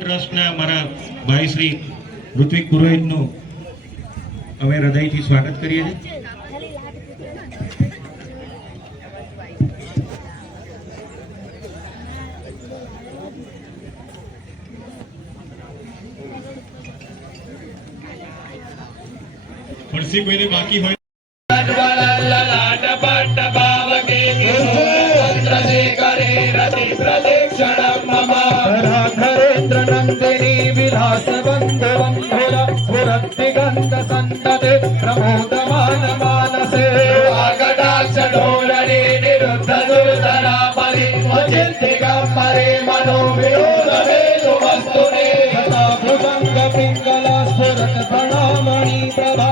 ટ્રસ્ટના મારા ભાઈ શ્રી ઋત્વિક પુરોહિતનું અમે હૃદયથી સ્વાગત કરીએ છીએ. પડસી કોઈને બાકી હોય प्रमोदमान मानसे वागडाक्ष ढोलने निरुद्ध दुर्धरा बलि वचिन्तिकम्बरे मनो विनोद हेतु वस्तुने भुजंग पिंगला स्फुरत प्रणामणि प्रभा